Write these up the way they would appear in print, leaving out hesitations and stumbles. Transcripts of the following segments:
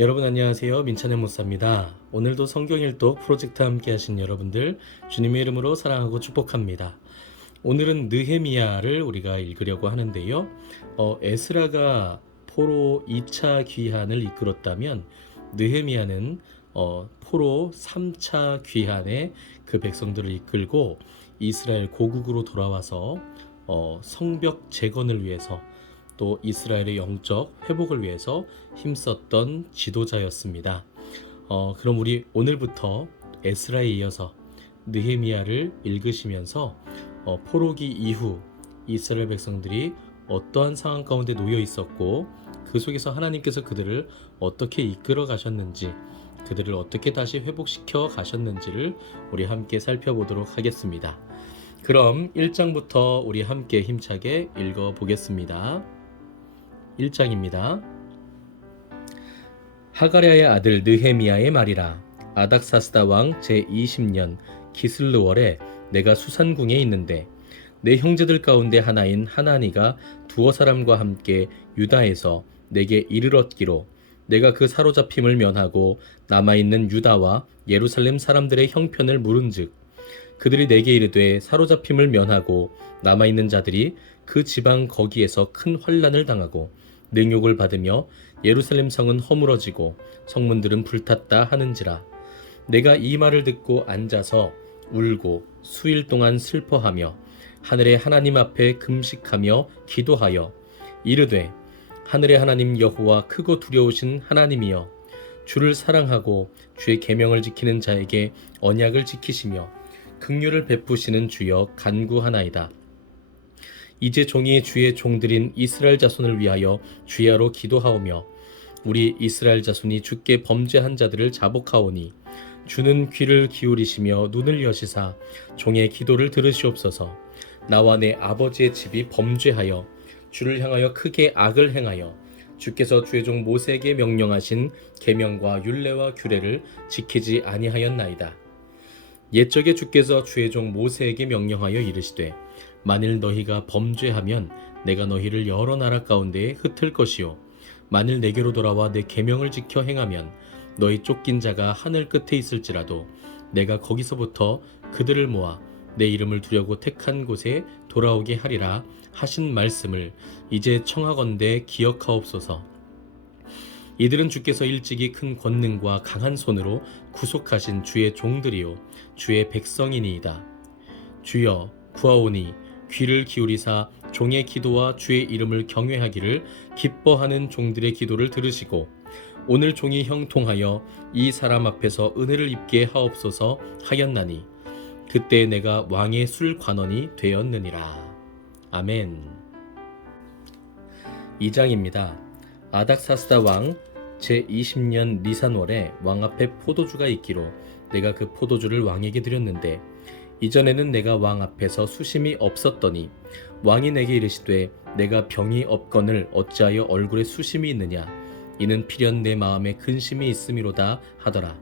여러분 안녕하세요. 민찬현 목사입니다. 오늘도 성경일독 프로젝트 함께 하신 여러분들 주님의 이름으로 사랑하고 축복합니다. 오늘은 느헤미야를 우리가 읽으려고 하는데요. 에스라가 포로 2차 귀환을 이끌었다면 느헤미야는 포로 3차 귀환에 그 백성들을 이끌고 이스라엘 고국으로 돌아와서 성벽 재건을 위해서 또 이스라엘의 영적 회복을 위해서 힘썼던 지도자였습니다. 그럼 우리 오늘부터 에스라에 이어서 느헤미야를 읽으시면서 포로기 이후 이스라엘 백성들이 어떠한 상황 가운데 놓여 있었고 그 속에서 하나님께서 그들을 어떻게 이끌어 가셨는지 그들을 어떻게 다시 회복시켜 가셨는지를 우리 함께 살펴보도록 하겠습니다. 그럼 1장부터 우리 함께 힘차게 읽어 보겠습니다. 1장입니다. 하가랴의 아들 느헤미야의 말이라. 아닥사스다 왕 제20년 기슬르월에 내가 수산궁에 있는데 내 형제들 가운데 하나인 하나니가 두어 사람과 함께 유다에서 내게 이르렀기로 내가 그 사로잡힘을 면하고 남아있는 유다와 예루살렘 사람들의 형편을 물은즉 그들이 내게 이르되 사로잡힘을 면하고 남아있는 자들이 그 지방 거기에서 큰 환난을 당하고 능욕을 받으며 예루살렘 성은 허물어지고 성문들은 불탔다 하는지라. 내가 이 말을 듣고 앉아서 울고 수일 동안 슬퍼하며 하늘의 하나님 앞에 금식하며 기도하여 이르되 하늘의 하나님 여호와 크고 두려우신 하나님이여 주를 사랑하고 주의 계명을 지키는 자에게 언약을 지키시며 긍휼을 베푸시는 주여 간구하나이다. 이제 종이 주의 종들인 이스라엘 자손을 위하여 주야로 기도하오며 우리 이스라엘 자손이 주께 범죄한 자들을 자복하오니 주는 귀를 기울이시며 눈을 여시사 종의 기도를 들으시옵소서. 나와 내 아버지의 집이 범죄하여 주를 향하여 크게 악을 행하여 주께서 주의 종 모세에게 명령하신 계명과 율례와 규례를 지키지 아니하였나이다. 옛적에 주께서 주의 종 모세에게 명령하여 이르시되 만일 너희가 범죄하면 내가 너희를 여러 나라 가운데에 흩을 것이요 만일 내게로 돌아와 내 계명을 지켜 행하면 너희 쫓긴 자가 하늘 끝에 있을지라도 내가 거기서부터 그들을 모아 내 이름을 두려고 택한 곳에 돌아오게 하리라 하신 말씀을 이제 청하건대 기억하옵소서. 이들은 주께서 일찍이 큰 권능과 강한 손으로 구속하신 주의 종들이요 주의 백성이니이다. 주여 구하오니 귀를 기울이사 종의 기도와 주의 이름을 경외하기를 기뻐하는 종들의 기도를 들으시고 오늘 종이 형통하여 이 사람 앞에서 은혜를 입게 하옵소서 하였나니 그때 내가 왕의 술관원이 되었느니라. 아멘. 2장입니다. 아닥사스다 왕 제20년 니산월에 왕 앞에 포도주가 있기로 내가 그 포도주를 왕에게 드렸는데 이전에는 내가 왕 앞에서 수심이 없었더니 왕이 내게 이르시되 내가 병이 없거늘 어찌하여 얼굴에 수심이 있느냐 이는 필연 내 마음에 근심이 있음이로다 하더라.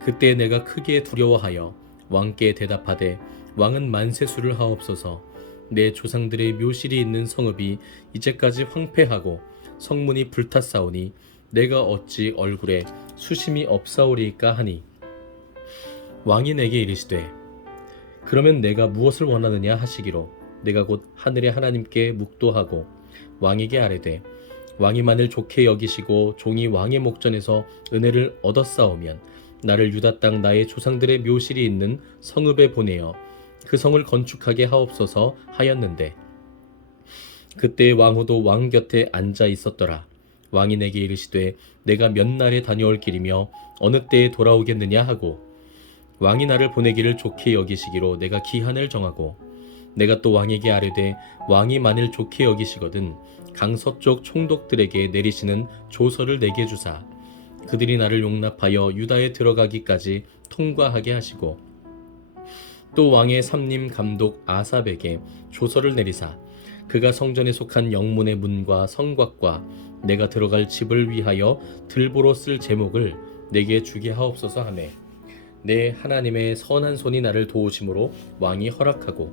그때 내가 크게 두려워하여 왕께 대답하되 왕은 만세수를 하옵소서. 내 조상들의 묘실이 있는 성읍이 이제까지 황폐하고 성문이 불탔사오니 내가 어찌 얼굴에 수심이 없사오리까 하니 왕이 내게 이르시되 그러면 내가 무엇을 원하느냐 하시기로 내가 곧 하늘의 하나님께 묵도하고 왕에게 아뢰되 왕이 만일 좋게 여기시고 종이 왕의 목전에서 은혜를 얻었사오면 나를 유다 땅 나의 조상들의 묘실이 있는 성읍에 보내어 그 성을 건축하게 하옵소서 하였는데 그때 왕후도 왕 곁에 앉아 있었더라. 왕이 내게 이르시되 내가 몇 날에 다녀올 길이며 어느 때에 돌아오겠느냐 하고 왕이 나를 보내기를 좋게 여기시기로 내가 기한을 정하고 내가 또 왕에게 아뢰되 왕이 만일 좋게 여기시거든 강서쪽 총독들에게 내리시는 조서를 내게 주사 그들이 나를 용납하여 유다에 들어가기까지 통과하게 하시고 또 왕의 삼림 감독 아삽에게 조서를 내리사 그가 성전에 속한 영문의 문과 성곽과 내가 들어갈 집을 위하여 들보로 쓸 제목을 내게 주게 하옵소서 하매 내 하나님의 선한 손이 나를 도우심으로 왕이 허락하고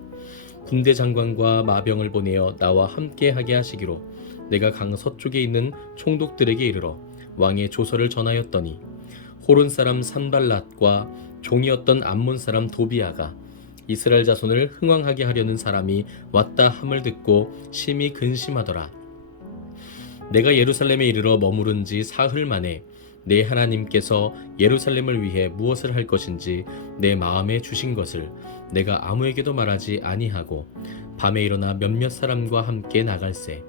군대 장관과 마병을 보내어 나와 함께 하게 하시기로 내가 강 서쪽에 있는 총독들에게 이르러 왕의 조서를 전하였더니 호른 사람 산발랏과 종이었던 암몬 사람 도비아가 이스라엘 자손을 흥왕하게 하려는 사람이 왔다 함을 듣고 심히 근심하더라. 내가 예루살렘에 이르러 머무른 지 사흘 만에 내 하나님께서 예루살렘을 위해 무엇을 할 것인지 내 마음에 주신 것을 내가 아무에게도 말하지 아니하고 밤에 일어나 몇몇 사람과 함께 나갈새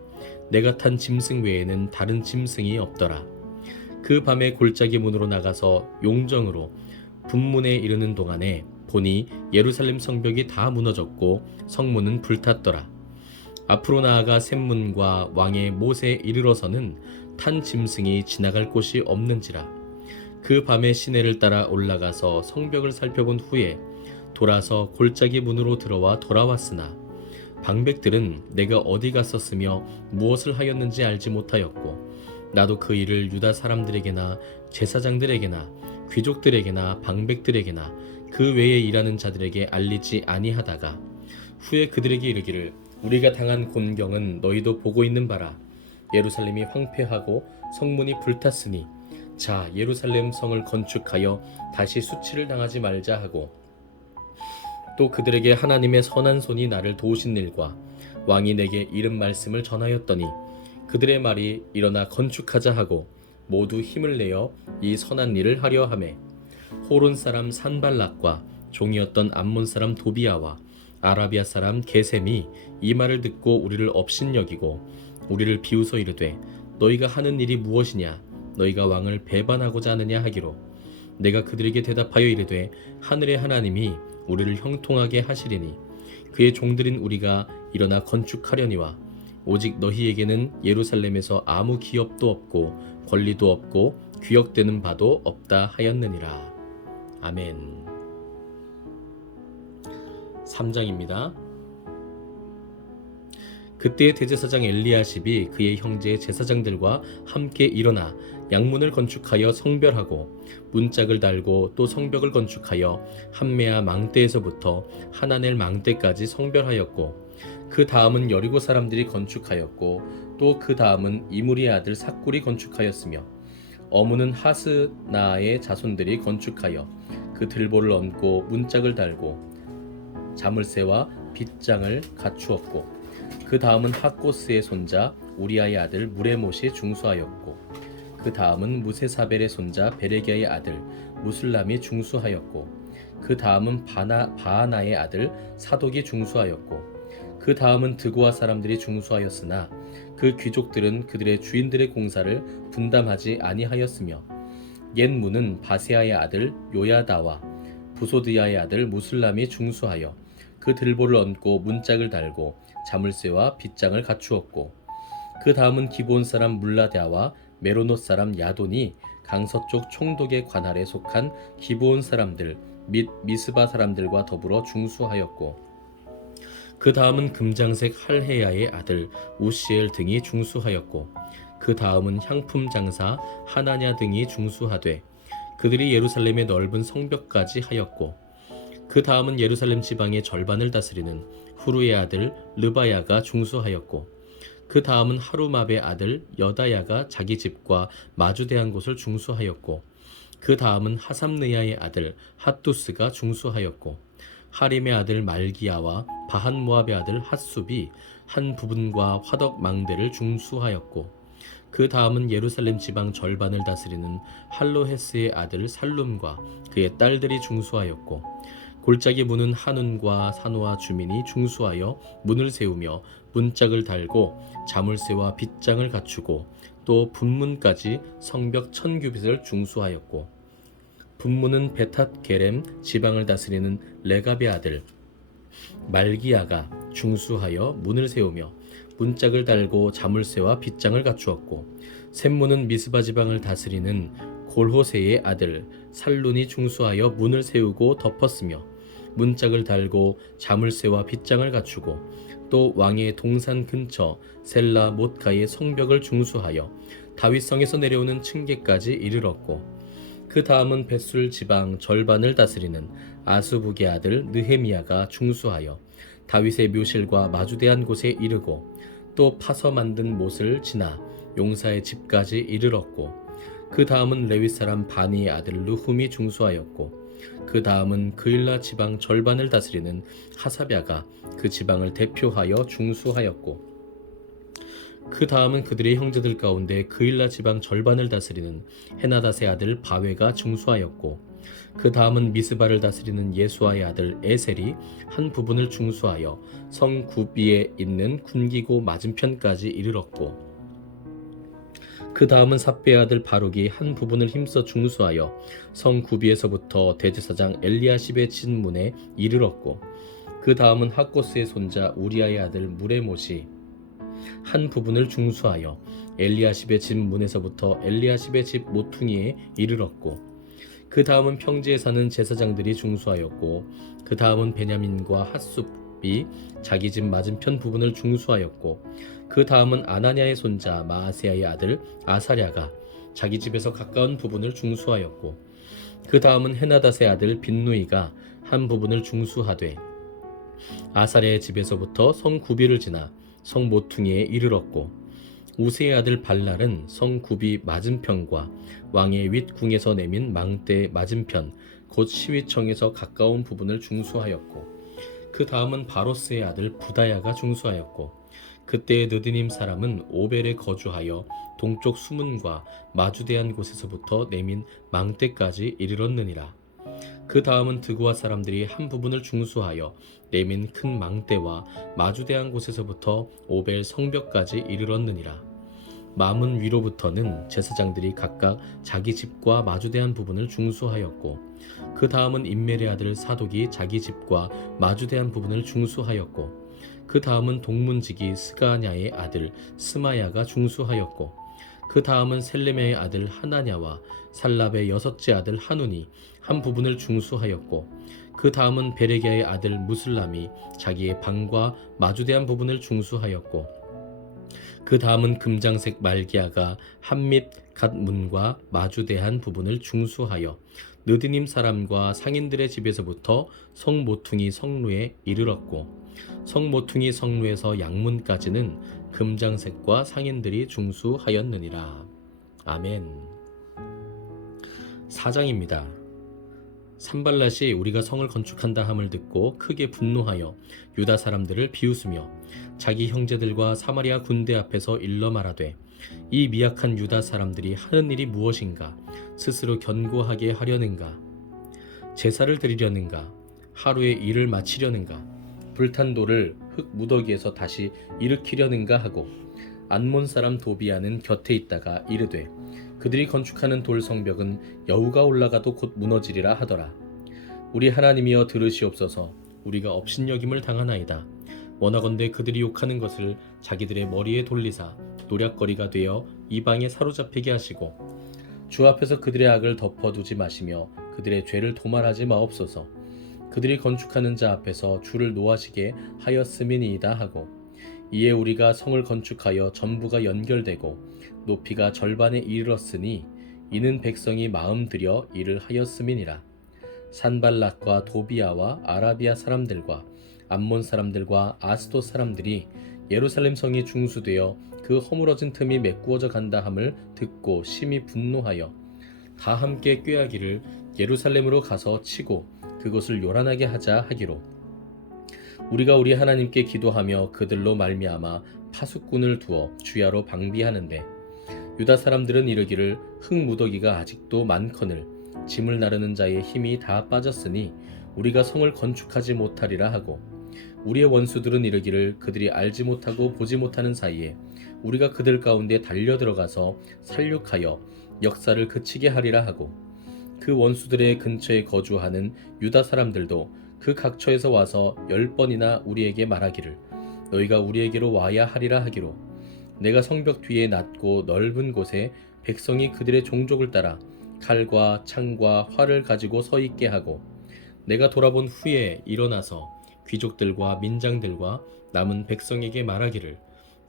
내가 탄 짐승 외에는 다른 짐승이 없더라. 그 밤에 골짜기 문으로 나가서 용정으로 분문에 이르는 동안에 보니 예루살렘 성벽이 다 무너졌고 성문은 불탔더라. 앞으로 나아가 샘문과 왕의 못에 이르러서는 탄 짐승이 지나갈 곳이 없는지라. 그 밤에 시내를 따라 올라가서 성벽을 살펴본 후에 돌아서 골짜기 문으로 들어와 돌아왔으나 방백들은 내가 어디 갔었으며 무엇을 하였는지 알지 못하였고 나도 그 일을 유다 사람들에게나 제사장들에게나 귀족들에게나 방백들에게나 그 외에 일하는 자들에게 알리지 아니하다가 후에 그들에게 이르기를 우리가 당한 곤경은 너희도 보고 있는 바라. 예루살렘이 황폐하고 성문이 불탔으니 자 예루살렘 성을 건축하여 다시 수치를 당하지 말자 하고 또 그들에게 하나님의 선한 손이 나를 도우신 일과 왕이 내게 이른 말씀을 전하였더니 그들의 말이 일어나 건축하자 하고 모두 힘을 내어 이 선한 일을 하려 하매 호론 사람 산발락과 종이었던 암몬 사람 도비아와 아라비아 사람 게셈이 이 말을 듣고 우리를 업신여기고 우리를 비웃어 이르되 너희가 하는 일이 무엇이냐 너희가 왕을 배반하고자 하느냐 하기로 내가 그들에게 대답하여 이르되 하늘의 하나님이 우리를 형통하게 하시리니 그의 종들인 우리가 일어나 건축하려니와 오직 너희에게는 예루살렘에서 아무 기업도 없고 권리도 없고 귀역되는 바도 없다 하였느니라. 아멘. 3장입니다. 그때 대제사장 엘리야십이 그의 형제 제사장들과 함께 일어나 양문을 건축하여 성별하고 문짝을 달고 또 성벽을 건축하여 함메아 망대에서부터 하나넬 망대까지 성별하였고 그 다음은 여리고 사람들이 건축하였고 또 그 다음은 이무리의 아들 삭굴이 건축하였으며 어무는 하스나의 자손들이 건축하여 그 들보를 얹고 문짝을 달고 자물쇠와 빗장을 갖추었고 그 다음은 하코스의 손자 우리아의 아들 무레못이 중수하였고 그 다음은 무세사벨의 손자 베레기야의 아들 무술람이 중수하였고 그 다음은 바하나의 아들 사독이 중수하였고 그 다음은 드고아 사람들이 중수하였으나 그 귀족들은 그들의 주인들의 공사를 분담하지 아니하였으며 옛 문은 바세아의 아들 요야다와 부소드야의 아들 무술람이 중수하여 그 들보를 얹고 문짝을 달고 자물쇠와 빗장을 갖추었고 그 다음은 기브온 사람 물라데아와 메로노 사람 야돈이 강서쪽 총독의 관할에 속한 기브온 사람들 및 미스바 사람들과 더불어 중수하였고 그 다음은 금장색 할헤야의 아들 우시엘 등이 중수하였고 그 다음은 향품 장사 하나냐 등이 중수하되 그들이 예루살렘의 넓은 성벽까지 하였고 그 다음은 예루살렘 지방의 절반을 다스리는 후루의 아들 르바야가 중수하였고 그 다음은 하루마베의 아들 여다야가 자기 집과 마주대한 곳을 중수하였고 그 다음은 하삼느야의 아들 핫두스가 중수하였고 하림의 아들 말기야와 바한모압의 아들 핫숲이 한 부분과 화덕 망대를 중수하였고 그 다음은 예루살렘 지방 절반을 다스리는 할로헤스의 아들 살룸과 그의 딸들이 중수하였고 골짜기 문은 한운과 산호와 주민이 중수하여 문을 세우며 문짝을 달고 자물쇠와 빗장을 갖추고 또 분문까지 성벽 1000규빗을 중수하였고 분문은 베탓 게렘 지방을 다스리는 레갑의 아들 말기야가 중수하여 문을 세우며 문짝을 달고 자물쇠와 빗장을 갖추었고 샘문은 미스바 지방을 다스리는 골호세의 아들 살룬이 중수하여 문을 세우고 덮었으며 문짝을 달고 자물쇠와 빗장을 갖추고 또 왕의 동산 근처 셀라 못가의 성벽을 중수하여 다윗성에서 내려오는 층계까지 이르렀고 그 다음은 벳술 지방 절반을 다스리는 아수북의 아들 느헤미야가 중수하여 다윗의 묘실과 마주대한 곳에 이르고 또 파서 만든 못을 지나 용사의 집까지 이르렀고 그 다음은 레위 사람 바니의 아들 르훔이 중수하였고 그 다음은 그일라 지방 절반을 다스리는 하사랴가 그 지방을 대표하여 중수하였고 그 다음은 그들의 형제들 가운데 그일라 지방 절반을 다스리는 헤나닷의 아들 바웨가 중수하였고 그 다음은 미스바를 다스리는 예수아의 아들 에셀이 한 부분을 중수하여 성 구비에 있는 군기고 맞은편까지 이르렀고 그 다음은 삽배의 아들 바룩이 한 부분을 힘써 중수하여 성 구비에서부터 대제사장 엘리야십의 진문에 이르렀고 그 다음은 학고스의 손자 우리아의 아들 무레못이 한 부분을 중수하여 엘리야십의 집 문에서부터 엘리야십의 집 모퉁이에 이르렀고 그 다음은 평지에 사는 제사장들이 중수하였고 그 다음은 베냐민과 핫숲이 자기 집 맞은편 부분을 중수하였고 그 다음은 아나냐의 손자 마아세야의 아들 아사랴가 자기 집에서 가까운 부분을 중수하였고 그 다음은 헤나닷의 아들 빈누이가 한 부분을 중수하되 아사랴의 집에서부터 성 구비를 지나 성 모퉁이에 이르렀고 우세의 아들 발랄은 성 구비 맞은편과 왕의 윗궁에서 내민 망대 맞은편 곧 시위청에서 가까운 부분을 중수하였고 그 다음은 바로스의 아들 부다야가 중수하였고 그때의 느드님 사람은 오벨에 거주하여 동쪽 수문과 마주대한 곳에서부터 내민 망대까지 이르렀느니라. 그 다음은 드고아 사람들이 한 부분을 중수하여 내민 큰 망대와 마주대한 곳에서부터 오벨 성벽까지 이르렀느니라. 마문 위로부터는 제사장들이 각각 자기 집과 마주대한 부분을 중수하였고 그 다음은 임멜의 아들 사독이 자기 집과 마주대한 부분을 중수하였고 그 다음은 동문지기 스가냐의 아들 스마야가 중수하였고 그 다음은 셀레메의 아들 하나냐와 살랍의 여섯째 아들 하눈이 한 부분을 중수하였고 그 다음은 베레기야의 아들 무슬람이 자기의 방과 마주대한 부분을 중수하였고 그 다음은 금장색 말기야가 한밑 갓문과 마주대한 부분을 중수하여 느드님 사람과 상인들의 집에서부터 성 모퉁이 성루에 이르렀고 성 모퉁이 성루에서 양문까지는 금장색과 상인들이 중수하였느니라. 아멘. 4장입니다. 산발랏이 우리가 성을 건축한다 함을 듣고 크게 분노하여 유다 사람들을 비웃으며 자기 형제들과 사마리아 군대 앞에서 일러 말하되 이 미약한 유다 사람들이 하는 일이 무엇인가? 스스로 견고하게 하려는가? 제사를 드리려는가? 하루의 일을 마치려는가? 불탄 돌을 흙 무더기에서 다시 일으키려는가 하고 안몬 사람 도비아는 곁에 있다가 이르되 그들이 건축하는 돌 성벽은 여우가 올라가도 곧 무너지리라 하더라. 우리 하나님이여 들으시옵소서. 우리가 업신여김을 당하나이다. 원하건대 그들이 욕하는 것을 자기들의 머리에 돌리사 노략거리가 되어 이방에 사로잡히게 하시고 주 앞에서 그들의 악을 덮어두지 마시며 그들의 죄를 도말하지 마옵소서. 그들이 건축하는 자 앞에서 주를 노하시게 하였음이니이다 하고 이에 우리가 성을 건축하여 전부가 연결되고 높이가 절반에 이르렀으니 이는 백성이 마음 들여 일을 하였음이니라. 산발락과 도비아와 아라비아 사람들과 암몬 사람들과 아스돗 사람들이 예루살렘 성이 중수되어 그 허물어진 틈이 메꾸어져 간다 함을 듣고 심히 분노하여 다 함께 꾀하기를 예루살렘으로 가서 치고 그것을 요란하게 하자 하기로 우리가 우리 하나님께 기도하며 그들로 말미암아 파수꾼을 두어 주야로 방비하는데 유다 사람들은 이르기를 흙무더기가 아직도 많거늘 짐을 나르는 자의 힘이 다 빠졌으니 우리가 성을 건축하지 못하리라 하고 우리의 원수들은 이르기를 그들이 알지 못하고 보지 못하는 사이에 우리가 그들 가운데 달려 들어가서 살육하여 역사를 그치게 하리라 하고 그 원수들의 근처에 거주하는 유다 사람들도 그 각처에서 와서 10번이나 우리에게 말하기를 너희가 우리에게로 와야 하리라 하기로 내가 성벽 뒤에 낮고 넓은 곳에 백성이 그들의 종족을 따라 칼과 창과 활을 가지고 서 있게 하고 내가 돌아본 후에 일어나서 귀족들과 민장들과 남은 백성에게 말하기를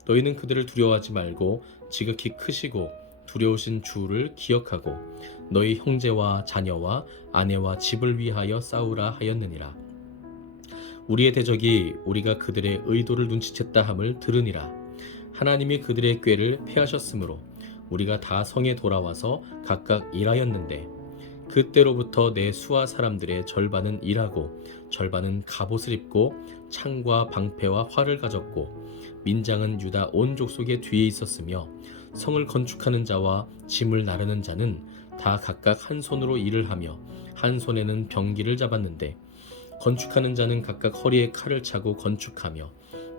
너희는 그들을 두려워하지 말고 지극히 크시고 두려우신 주를 기억하고 너희 형제와 자녀와 아내와 집을 위하여 싸우라 하였느니라. 우리의 대적이 우리가 그들의 의도를 눈치챘다 함을 들으니라. 하나님이 그들의 꾀를 패하셨으므로 우리가 다 성에 돌아와서 각각 일하였는데 그때로부터 내 수하 사람들의 절반은 일하고 절반은 갑옷을 입고 창과 방패와 활을 가졌고 민장은 유다 온 족속의 뒤에 있었으며 성을 건축하는 자와 짐을 나르는 자는 다 각각 한 손으로 일을 하며 한 손에는 병기를 잡았는데 건축하는 자는 각각 허리에 칼을 차고 건축하며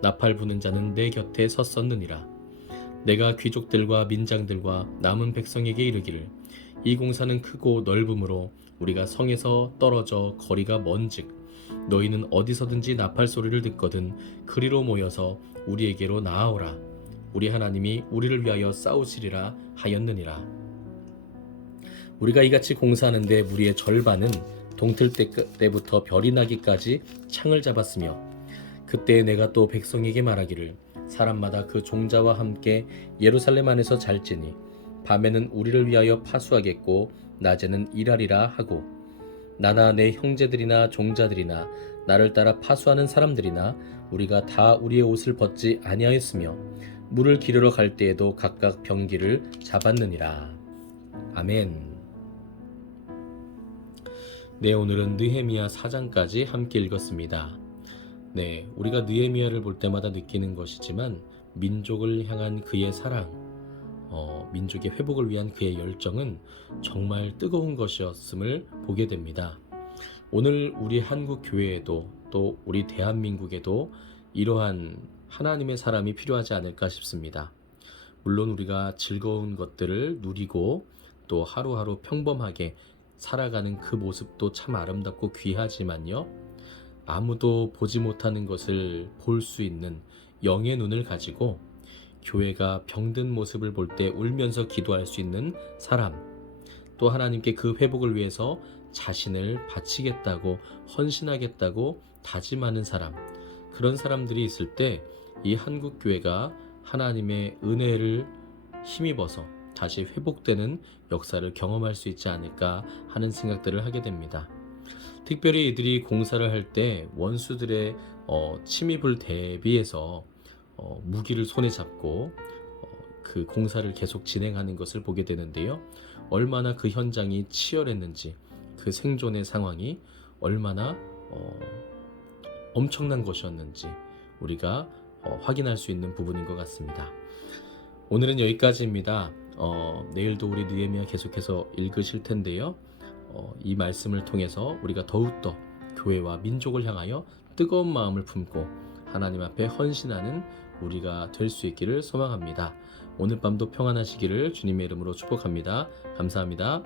나팔 부는 자는 내 곁에 섰었느니라. 내가 귀족들과 민장들과 남은 백성에게 이르기를 이 공사는 크고 넓음으로 우리가 성에서 떨어져 거리가 먼즉 너희는 어디서든지 나팔 소리를 듣거든 그리로 모여서 우리에게로 나아오라. 우리 하나님이 우리를 위하여 싸우시리라 하였느니라. 우리가 이같이 공사하는데 무리의 절반은 동틀 때부터 별이 나기까지 창을 잡았으며 그때 내가 또 백성에게 말하기를 사람마다 그 종자와 함께 예루살렘 안에서 잘지니 밤에는 우리를 위하여 파수하겠고 낮에는 일하리라 하고 나나 내 형제들이나 종자들이나 나를 따라 파수하는 사람들이나 우리가 다 우리의 옷을 벗지 아니하였으며 물을 기르러 갈 때에도 각각 병기를 잡았느니라. 아멘. 네, 오늘은 느헤미야 4장까지 함께 읽었습니다. 네, 우리가 느헤미야를 볼 때마다 느끼는 것이지만 민족을 향한 그의 사랑, 민족의 회복을 위한 그의 열정은 정말 뜨거운 것이었음을 보게 됩니다. 오늘 우리 한국 교회에도 또 우리 대한민국에도 이러한 하나님의 사람이 필요하지 않을까 싶습니다. 물론 우리가 즐거운 것들을 누리고 또 하루하루 평범하게 살아가는 그 모습도 참 아름답고 귀하지만요, 아무도 보지 못하는 것을 볼 수 있는 영의 눈을 가지고 교회가 병든 모습을 볼 때 울면서 기도할 수 있는 사람, 또 하나님께 그 회복을 위해서 자신을 바치겠다고 헌신하겠다고 다짐하는 사람, 그런 사람들이 있을 때 이 한국 교회가 하나님의 은혜를 힘입어서 다시 회복되는 역사를 경험할 수 있지 않을까 하는 생각들을 하게 됩니다. 특별히 이들이 공사를 할 때 원수들의 침입을 대비해서 무기를 손에 잡고 그 공사를 계속 진행하는 것을 보게 되는데요. 얼마나 그 현장이 치열했는지, 그 생존의 상황이 얼마나 엄청난 것이었는지 우리가 확인할 수 있는 부분인 것 같습니다. 오늘은 여기까지입니다. 내일도 우리 느헤미야 계속해서 읽으실 텐데요. 이 말씀을 통해서 우리가 더욱더 교회와 민족을 향하여 뜨거운 마음을 품고 하나님 앞에 헌신하는 우리가 될 수 있기를 소망합니다. 오늘 밤도 평안하시기를 주님의 이름으로 축복합니다. 감사합니다.